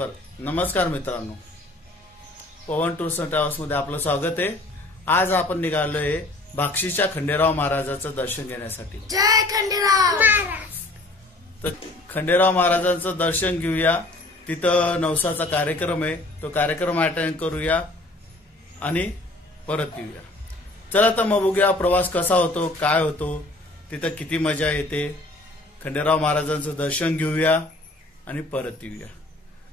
नमस्कार मित्रांनो, पवन tours and travels मध्ये आपलं स्वागत आहे। आज आपण निघालोय भाक्षीच्या खंडेराव महाराजांचं दर्शन घेण्यासाठी। जय खंडेराव महाराज। तर खंडेराव महाराजांचं दर्शन घेऊया। तिथं नवसाचा कार्यक्रम आहे, तो कार्यक्रम अटेंड करूया आणि परत येऊया। चला तर मग बघूया प्रवास कसा होतो, काय होतो, तिथं किती मजा येते। खंडेराव महाराजांचं दर्शन घेऊया आणि परत येऊया।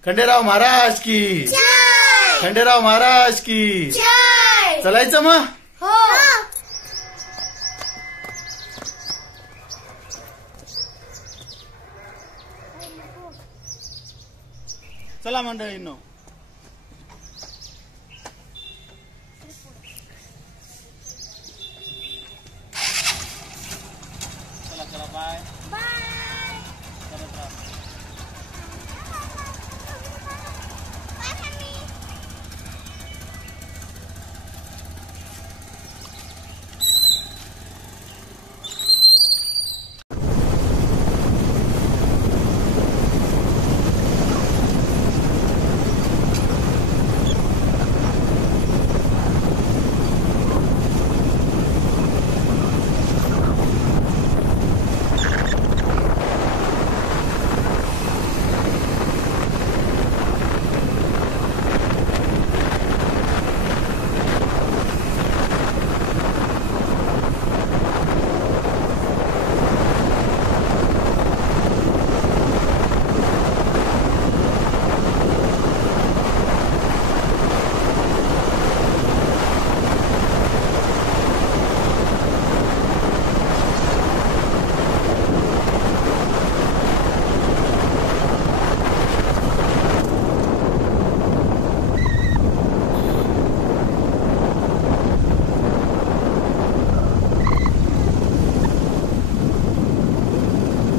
खंडेराव महाराज की जय। खंडेराव महाराज की जय। चलायचं मग? हो। चला मंडळींनो। चला चला, बाय बाय। करत राहा।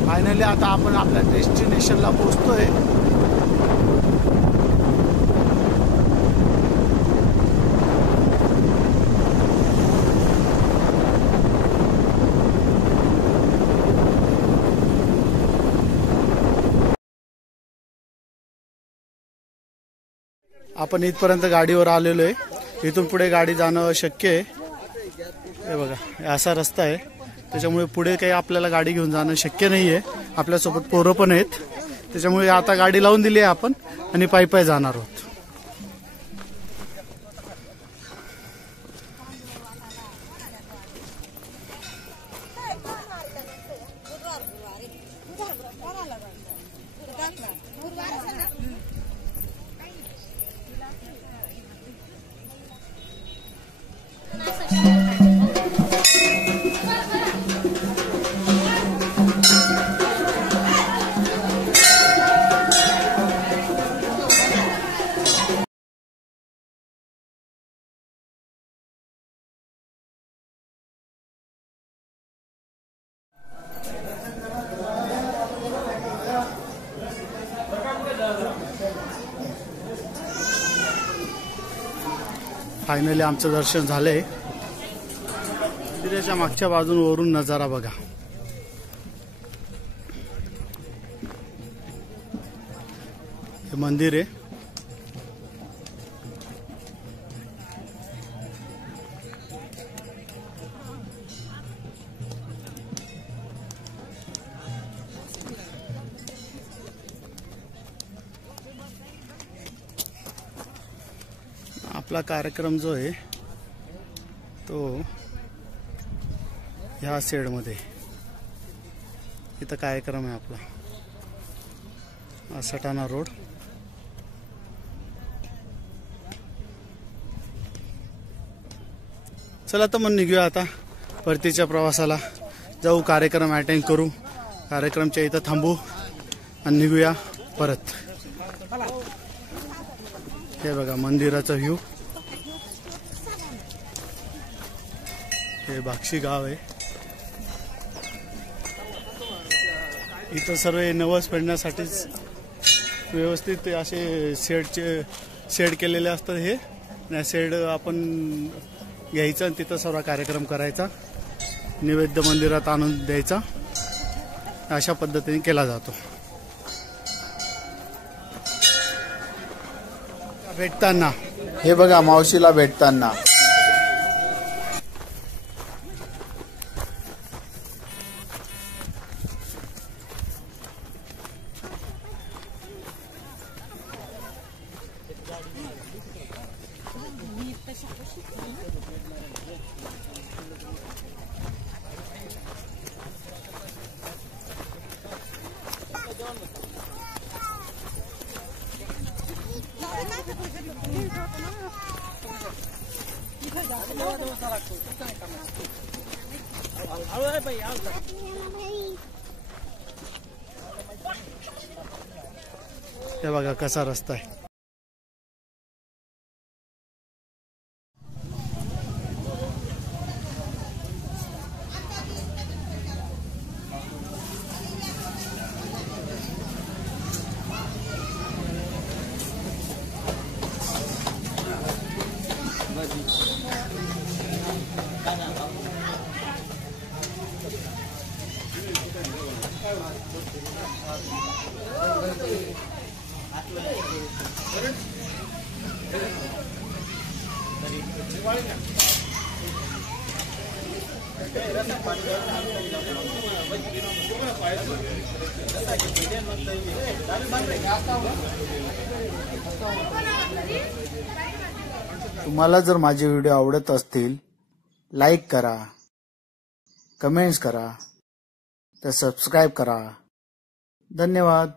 फायनली आता आपण आपल्या डेस्टिनेशनला पोहोचतोय। आपण इथपर्यंत गाडीवर आलेलो आहे। इथून पुढे गाडी जाणं शक्य आहे। हे बघा, असा रस्ता आहे, त्याच्यामुळे पुढे काही आपल्याला गाडी घेऊन जाणं शक्य नाहीये। आपल्यासोबत पोरं पण आहेत, त्याच्यामुळे आता गाडी लावून दिली आहे आपण आणि पायी पायी जाणार आहोत। फायनली आमचं दर्शन झालंय। त्याच्या मागच्या बाजून वरून नजारा बघा। हे मंदिर आहे। आपला कार्यक्रम जो आहे तो ह्या साइड मध्ये, इथं कार्यक्रम आहे आपला सटाणा रोड। चला तर मग निघूया आता परतीच्या प्रवासाला। जाऊ, कार्यक्रम अटेंड करू, कार्यक्रमच्या इथं थांबू आणि निघूया परत। हे बघा मंदिराचा व्ह्यू। हे भाक्षी गाव आहे। इथं सर्व नवस फेडण्यासाठीच व्यवस्थित असे शेड केलेले असतात। हे शेड आपण घ्यायचं आणि तिथं सर्व कार्यक्रम करायचा, नैवेद्य मंदिरात आणून द्यायचा, अशा पद्धतीने केला जातो। भेटताना हे बघा मावशीला भेटताना. हे बघा कसा रस्ता आहे. तुम्हाला जर माझे व्हिडिओ आवडत असतील लाईक करा, कमेंट्स करा, तर सबस्क्राईब करा. धन्यवाद.